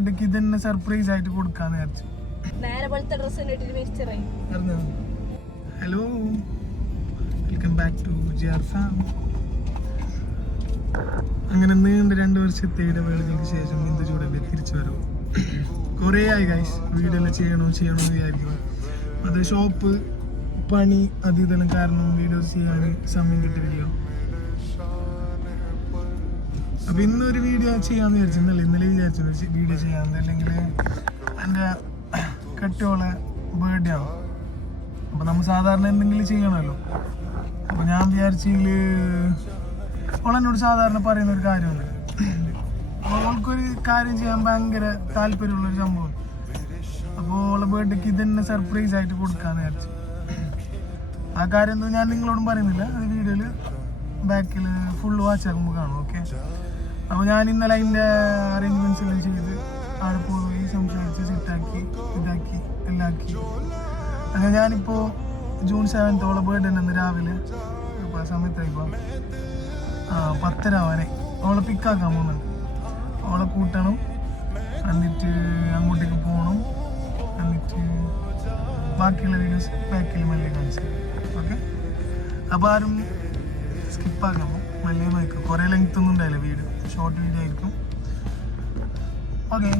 ബർത്ത്ഡേക്ക് ഇതന്നെ സർപ്രൈസ് ആയിട്ട് കൊടുക്കാന്ന് വിചാരിച്ചു. Hello, welcome back to GR farm. അങ്ങനെ നീണ്ട 2 വർഷത്തെ ഇടവേളകൾക്ക് ശേഷം ഇന്ത് ചൂടല്ലേ തിരിച്ചു വരും. കുറേ ആയി ഗൈസ് വീഡിയോ എല്ലാം ചെയ്യണമെന്ന് വിചാരിക്കുന്നു. അത് ഷോപ്പ് പണി അത് ഇതെല്ലാം കാരണം വീഡിയോസ് ചെയ്യാൻ സമയം കിട്ടിയില്ല. അപ്പൊ ഇന്നൊരു വീഡിയോ ചെയ്യാന്ന് വിചാരിച്ചിരുന്നല്ലേ, ഇന്നലെ വിചാരിച്ചു വീഡിയോ ചെയ്യാന്ന്. അല്ലെങ്കിൽ എൻ്റെ കെട്ടിയോളെ ബർത്ത്ഡേ ആവും. അപ്പൊ നമ്മൾ സാധാരണ എന്തെങ്കിലും ചെയ്യണമല്ലോ. അപ്പൊ ഞാൻ വിചാരിച്ചെങ്കിൽ ഓളെന്നോട് സാധാരണ പറയുന്ന ഒരു കാര്യമുണ്ട്, അവൾക്കൊരു കാര്യം ചെയ്യാൻ ഭയങ്കര താല്പര്യമുള്ളൊരു സംഭവം. അപ്പോൾ ഓളെ ബർത്ത്ഡേക്ക് ഇതന്നെ സർപ്രൈസ് ആയിട്ട് കൊടുക്കാന്ന് വിചാരിച്ചു. ആ കാര്യം ഒന്നും ഞാൻ നിങ്ങളോടും പറയുന്നില്ല, അത് വീഡിയോയിൽ ബാക്കിൽ ഫുള്ള് വാച്ചാക്കുമ്പോൾ കാണും. ഓക്കെ, അപ്പോൾ ഞാൻ ഇന്നലെ അതിൻ്റെ അറേഞ്ച്മെൻറ്റ്സ് എല്ലാം ചെയ്ത് അവിടെ പോയി സംസാരിച്ച് സെറ്റാക്കി ഇതാക്കി എല്ലാം ആക്കി. അങ്ങനെ ഞാനിപ്പോൾ ജൂൺ 7 ഓളെ ബർത്ത്ഡേ അന്ന് രാവിലെ ഇപ്പോൾ സമയത്തായിപ്പോൾ 10:30 ആവാനായി. അവളെ പിക്കാക്കാൻ പോകുന്നുണ്ട്. അവളെ കൂട്ടണം, എന്നിട്ട് അങ്ങോട്ടേക്ക് പോകണം, എന്നിട്ട് ബാക്കിയുള്ള വീഡിയോസ് ബാക്കിൽ മെല്ലെ കാണിച്ചു. ഓക്കെ, അപ്പോൾ ആരും സ്കിപ്പാക്കാമോ മെല്ലെ നോക്കും. കുറേ ലെങ്ത് ഒന്നും ഉണ്ടായില്ല വീഡിയോ, ഷോർട്ട് വീഡിയോ ആയിരിക്കും. ഓക്കെ,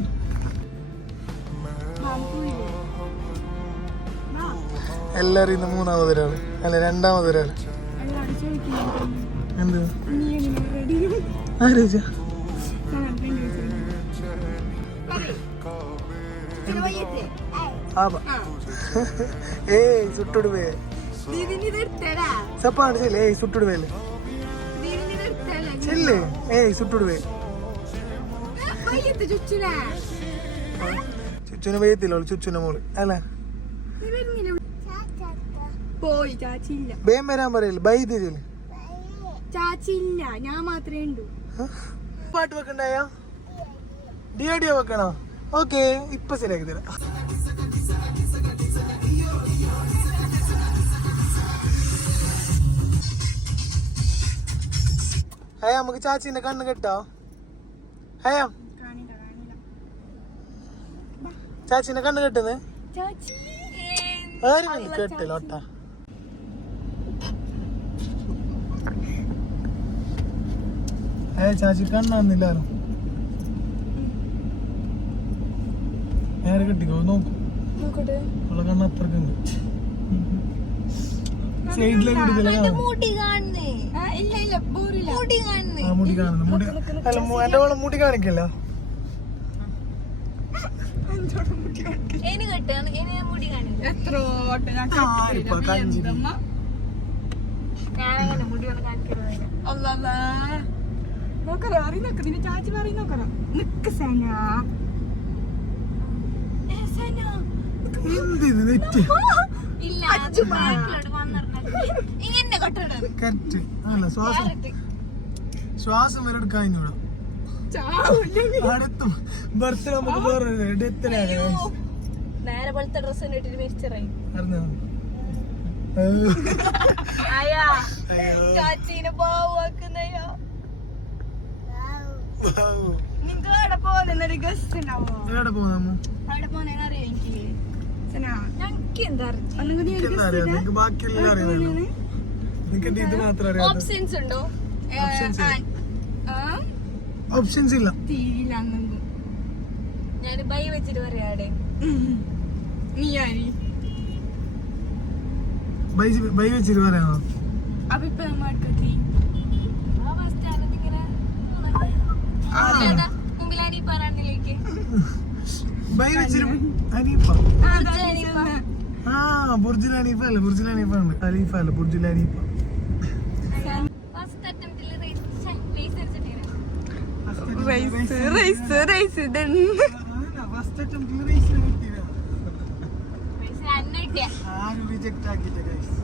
എല്ലാവരും ഇന്ന് 3ാമതൊരാൾ അല്ല 2ാമതൊരാൾ. എന്ത് ആലോചിച്ച സുട്ടുടുവേ സപ്പാണ് ചെല്ലേ സുട്ടുടുവേല് ചെല്ലേ സുട്ടുടുവേ ചുച്ചുനെ വെയ്യത്തില്ലോ ചുച്ചുനെ മോള് അല്ല പോയി ചാച്ചില്ല വേം വരാൻ പറയല്ലേ ബൈ ചെല്ലേ ചാച്ചില്ല ഞാൻ മാത്രമേ ഉണ്ടു. പാട്ട് വെക്കണ്ടായോ ഡിയോ വെക്കണോ? ഓക്കെ, ഇപ്പൊ ശരിയാക്കി തരാം. ഹയാ നമുക്ക് ചാച്ചിന്റെ കണ്ണ് കെട്ടോ? ഹയാ ചാച്ചിന്റെ കണ്ണ് കെട്ടുന്നേ ആരും കെട്ടില്ലോട്ടാ. ചാച്ചി കണ്ണാന്നില്ലാലോ, നേരെ കെട്ടിക്കോ നോക്കൂ. അവളെ കണ്ണപ്പുറക്കുണ്ട്, സൈഡിലേക്ക് മുടി കാണുന്നു. എന്റെ ഓളെ മുടി കാണിക്കല്ലോ. ചാച്ചി പറയുന്നോക്കറ നിക്ക് സന ശ്വാസം വരെ എടുക്കാൻ കഴിഞ്ഞൂടാ. അടുത്തും ബർത്ത്ഡേ നമുക്ക് നേരെ പോലത്തെ ഡ്രസ് ഇട്ടിട്ട് മരിച്ചറായി. ചാച്ചീനെ പാവാക്കുന്നയോ നിങ്ങക്ക് അവിടെ പോകുന്നൊരു ഗസ്റ്റ് ഉണ്ടാവോ? അവിടെ പോകുന്നറിയോ? എനിക്ക് ഞങ്ങക്ക് എന്താ ഓപ്ഷൻസ് ഉണ്ടോ? ഓപ്ഷൻസ് ഇല്ല. ഞാൻ ബൈ വെച്ചിട്ട് പറയാടെ. നീ ആരി ബൈ വെച്ചിട്ട് പറയാമോ? അപ്പൊ ഇപ്പൊ നമ്മൾക്ക് മുമ്പിലാരി പറയാനിലേക്ക് ബുർജുൽ ഹനീഫ അല്ല, ബുർജുൽ ഹനീഫ ആണ്. ഖലീഫ അല്ല, ബുർജുൽ ഹനീഫ. ആരും റിജക്ട് ആക്കിയില്ല ഗൈസ്.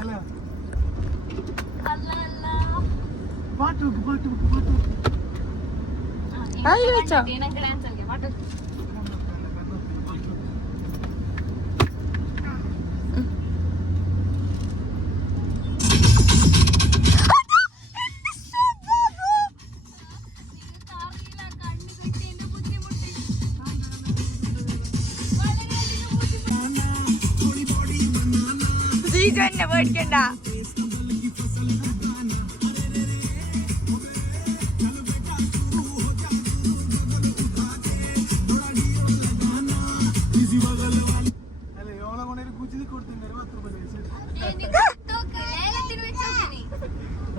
അല്ല പാട്ട് ബീജു എന്നെ പേടിക്കണ്ട.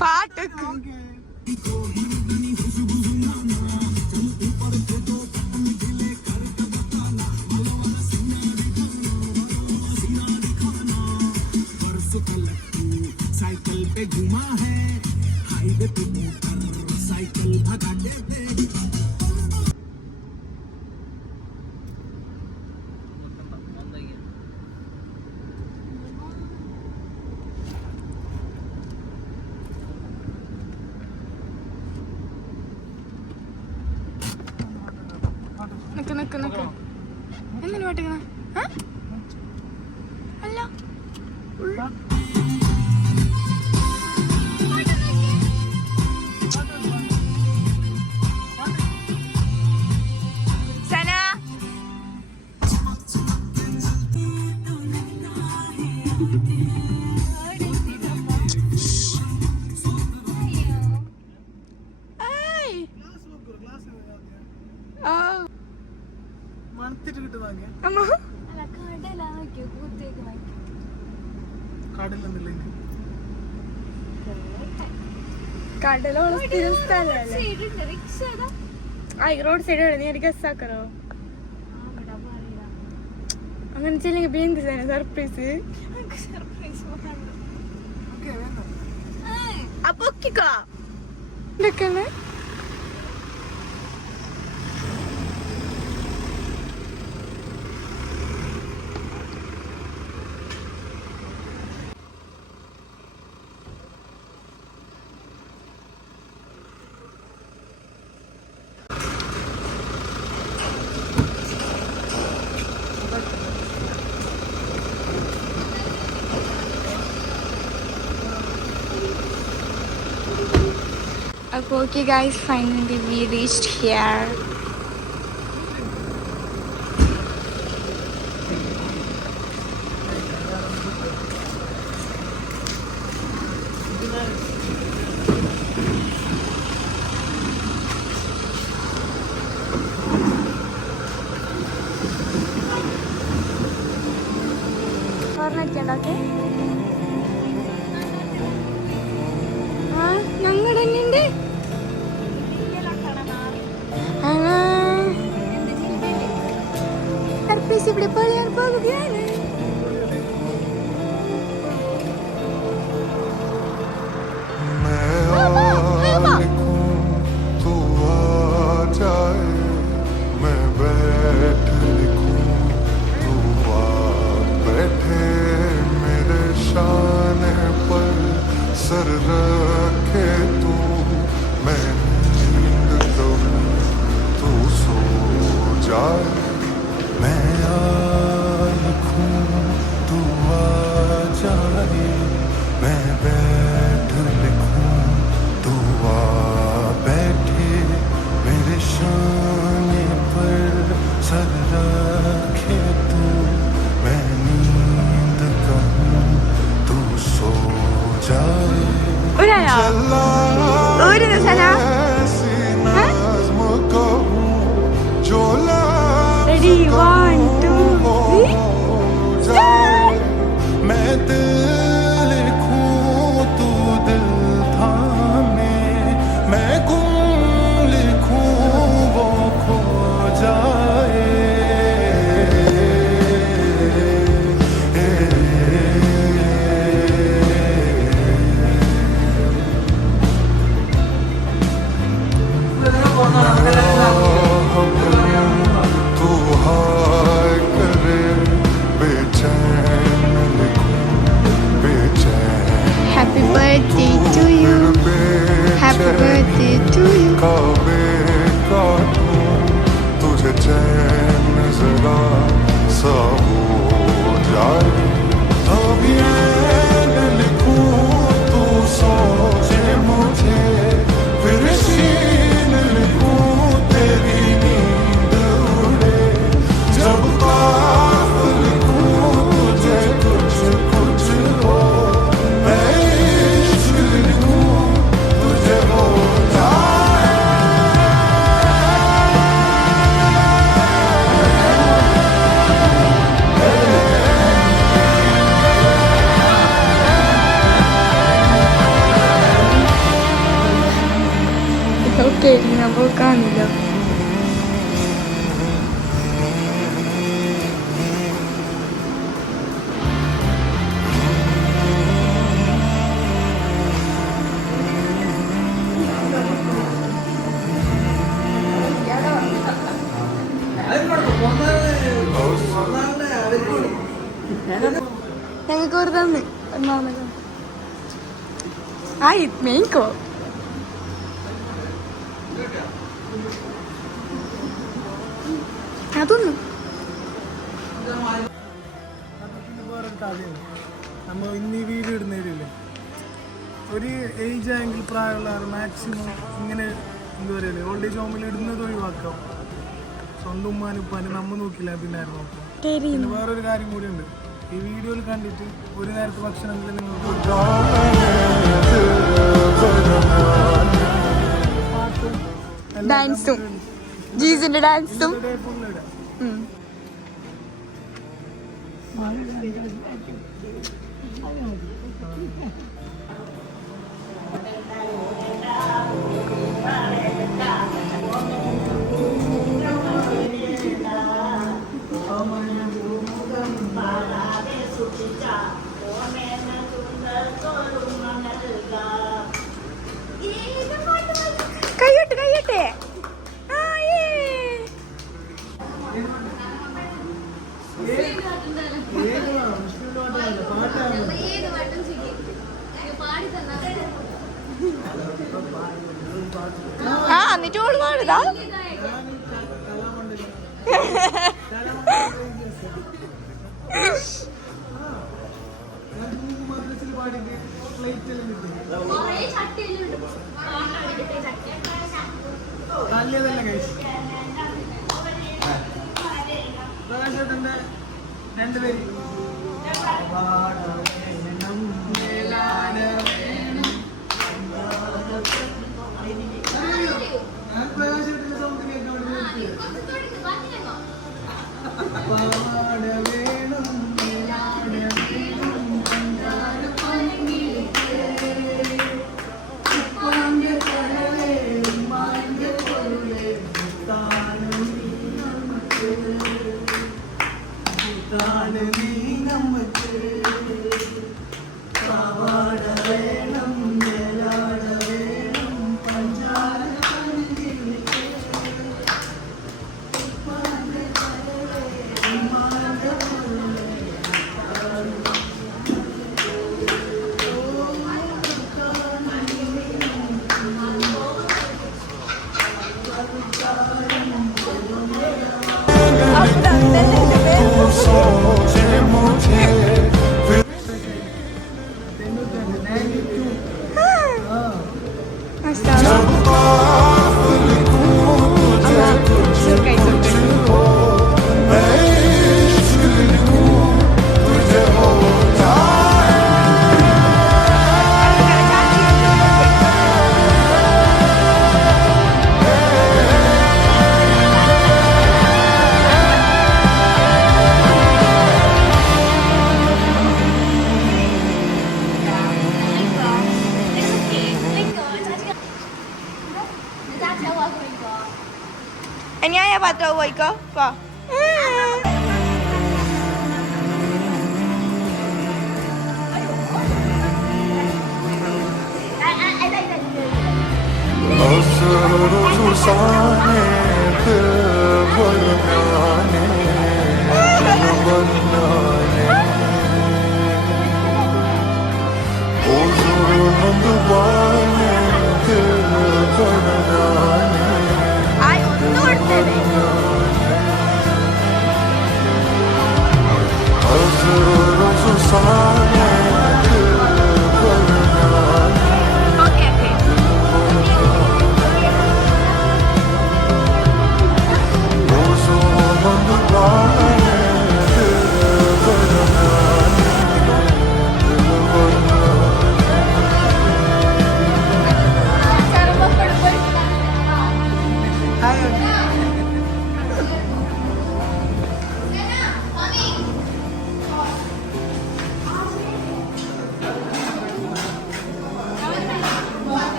പാട്ട് साइकिल पे घुमा है हाईवे पे मोटर साइकिल भगा दे നിക്ക് നിക്ക് നിക്ക്. എന്തിനു പാട്ടിക്കണ? അല്ല സന മണത്തിട്ട് കിട്ടുന്ന അമ്മ കടലൊന്നുമില്ല കടലോളം സ്ഥിരം സ്ഥലല്ലേ. ആ ഈ റോഡ് സൈഡ് നീ ഒരു ഗസ്സാക്കണോ? അങ്ങനെ ചെല്ലെങ്കിൽ ബേന്ത് സർപ്രൈസ് അപ്പൊ എന്തൊക്കെയാണ് Okay guys, finally we reached here. ഞങ്ങളുടെ തന്നെ സർപ്രൈസ് ഇവിടെ പറയാൻ പോകുകയാണ്. सर रखे तू मैं नींद करूं तू सो जाए मैं आ लिखूं तू आ जाए मैं बैठ लिखूं तू आ बैठे मेरे शाने पर सर रखे तू मैं नींद कहूं तू सो जाए Ready, 1, 2, 3. मैं दिल लिखूं तू दिल थामे मैं गुम लिखूं वो खो जाए तू हाय करे बेचैन लिखूं बेचैन Happy birthday to you. Happy birthday to okay അപ്പോൾ കാണില്ല. ഞങ്ങൾക്ക് ഒരു തന്ന് ഒന്നാമത് ആ മെയിൻകോ അതൊന്നും വേറൊരു കഥയാണ്. നമ്മൾ ഇന്ന് ഈ വീഡിയോ ഇടുന്നതില്ലേ ഒരു ഏജ് ആയെങ്കിൽ പ്രായമുള്ളവർ മാക്സിമം ഇങ്ങനെ എന്താ പറയുക ഓൾഡ് ഏജ് ഹോമിൽ ഇടുന്നത് ഒഴിവാക്കാം. സ്വന്തം ഉമ്മാനും ഉപ്പാനും നമ്മ നോക്കില്ല പിന്നെ ആരും നോക്കാം. പിന്നെ വേറൊരു കാര്യം കൂടി ഉണ്ട്. ഈ വീഡിയോയിൽ കണ്ടിട്ട് ഒരു നേരത്തെ ഭക്ഷണം ഡാൻസും ജീസിന്റെ ഡാൻസും കയ്യട്ടെ കയ്യട്ടെ. ആ എന്നിട്ട് ഓള് പാടുതാ. രണ്ടുപേര് Anh ơi, bà trâu vậy cơ? Vâng. Ai ഒന്നും കൊടുത്തേ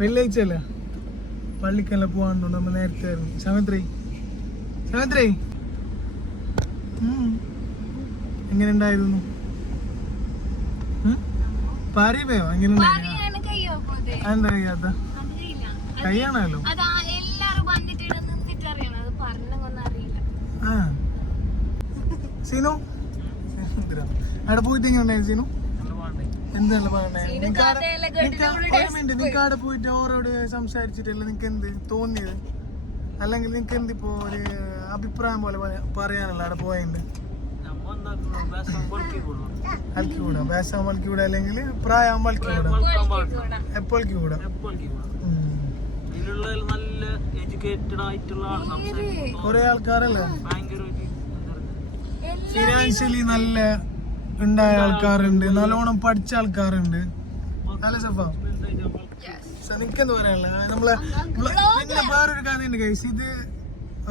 വെള്ളിയാഴ്ച അല്ല, പള്ളിക്കെല്ലാം പോകാണ്ട് നമ്മൾ നേരത്തെ ആയിരുന്നു. സാവിത്രി എങ്ങനെ ഉണ്ടായിരുന്നു? പറയുമോ എങ്ങനെ ഉണ്ടായിരുന്നു? എന്താ കഴിയാത്ത കഴിയാണല്ലോ. ആ സീനു അവിടെ പോയിട്ട് എങ്ങനെ ഉണ്ടായിരുന്നു സീനു? എന്തല്ല പറഞ്ഞേ? നിനക്ക് അവിടെ പോയിട്ട് ഓരോട് സംസാരിച്ചിട്ടല്ല നിനക്ക് എന്ത് തോന്നിയത്? അല്ലെങ്കിൽ നിനക്ക് എന്തിപ്പോ ഒരു അഭിപ്രായം പോലെ പറയാനല്ല അവിടെ പോയതിന്റെ? അൽക്കിക്കൂടാ, ബേസാകുമ്പോ അൽക്കിക്കൂടാ, അല്ലെങ്കിൽ പ്രായമാകുമ്പോ അൽക്കിക്കൂടാ, എപ്പോ അൽക്കിക്കൂടാ. കൊറേ ആൾക്കാരല്ലേ ഫിനാൻഷ്യലി നല്ല ഉണ്ടായ ആൾക്കാരുണ്ട്, നല്ലോണം പഠിച്ച ആൾക്കാരുണ്ട്. അല്ല സഫ, നിനക്കെന്ത് പറയാനുള്ളത്? നമ്മളെ പിന്നെ വേറൊരു കാര്യമുണ്ട് ഗൈസ്, ഇത്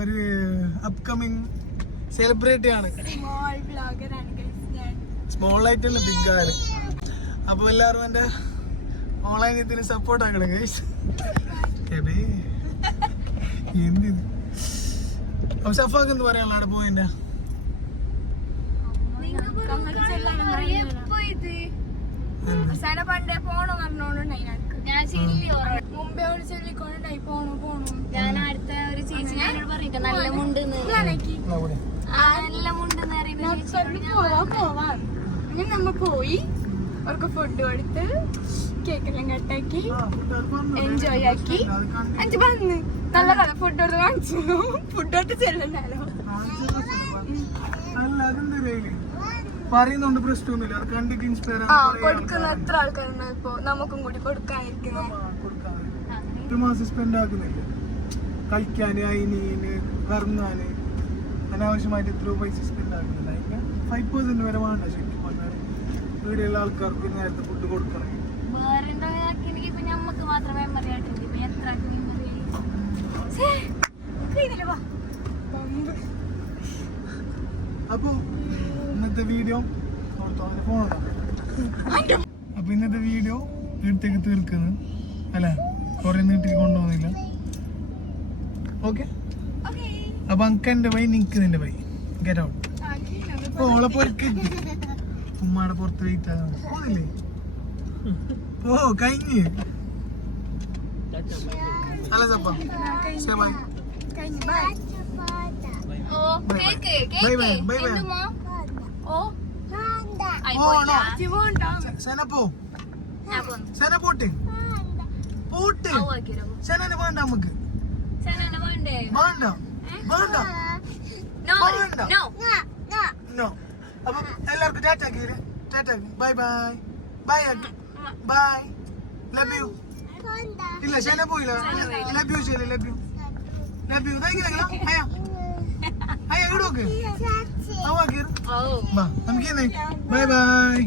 ഒരു അപ്കമിങ് സെലിബ്രിറ്റി ആണ്, സ്മോൾ ആയിട്ടല്ല ബിഗ് ആണ്. അപ്പൊ എല്ലാവരും എന്റെ ഓൺലൈനത്തിന് സപ്പോർട്ട് ആക്കണം ഗൈസ്. എന്ത് അപ്പൊ സഫാക്ക് എന്ത് പറയാനുള്ള അവിടെ പോയിന്റെ? പണ്ടേ പോണോ പറഞ്ഞോണ്ടായി മുമ്പേ ഒരു ചൊല്ലിക്കൊണ്ടായി പോണു. ഞാൻ അടുത്ത ഒരു ചേച്ചിനോട് പറഞ്ഞിട്ട് നല്ല മുണ്ടെന്ന് പോവാം. അങ്ങനെ നമ്മ പോയി അവർക്ക് ഫുഡ് കൊടുത്ത് കേക്കെല്ലാം കട്ടാക്കി എൻജോയ് ആക്കി. അഞ്ച് വന്ന് നല്ല കഥ ഫുഡ് കൊടുത്ത് കാണിച്ചു. ഫുഡ് കൊടുത്ത് ചെല്ലണ്ടല്ലോ പറയുന്നുണ്ട്, പ്രശ്നമൊന്നുമില്ല. അത് കണ്ടിട്ട് ഇൻസ്പയർ കൊടുക്കുന്ന എത്ര ആൾക്കാരുണ്ട് ഇപ്പൊ, നമുക്കും കൂടി കൊടുക്കാതിരിക്കുന്നു. ഒരു മാസം സ്പെൻഡ് ആക്കുന്നില്ല കളിക്കാന്, അയിന് കറങ്ങാന്, അനാവശ്യമായിട്ട് എത്രയോ പൈസ സ്പെൻഡ് ആക്കുന്നില്ല. അതിന് 5% വരെ വേണ്ട ശരിക്കും പറഞ്ഞാൽ. ഇവിടെയുള്ള ആൾക്കാർക്ക് നേരത്തെ ഫുഡ് കൊടുക്കണം. നമുക്ക് മാത്രം മെമ്മറി ആയിട്ടില്ല. എത്ര അപ്പൊ ഇന്നത്തെ വീഡിയോ ഇടത്തേക്ക് തീർക്കുന്നു അല്ലെ, കൊറേ നീട്ടി കൊണ്ടുപോകുന്നില്ല. ഓക്കെ, അപ്പൊ അനക്ക് എന്റെ പൈ, നിനക്ക് നിന്റെ പൈ. Get out. ഓളെ പൊരിക്ക് ഉമ്മാടെ പുറത്ത് വെയിറ്റ് പോന്നില്ലേ? ഓ കഴിഞ്ഞ് അല്ല സപ്പ ബൈ ബൈ ബൈ ബൈ. സെന പോ, സെന പോട്ടെ പോട്ടെ. സെനന് വേണ്ട, നമുക്ക് വേണ്ട വേണ്ട വേണ്ട. നോ. അപ്പൊ എല്ലാവർക്കും ടാറ്റാക്കി, bye bye bye bye. Love you. ഇല്ല സെന പോയില്ല. ലവ് യു ശരി, ലവ് യു ലവ് യു. അയ്യോ അയ്യോ ഇടോക്ക് നമുക്ക് ബൈ ബൈ.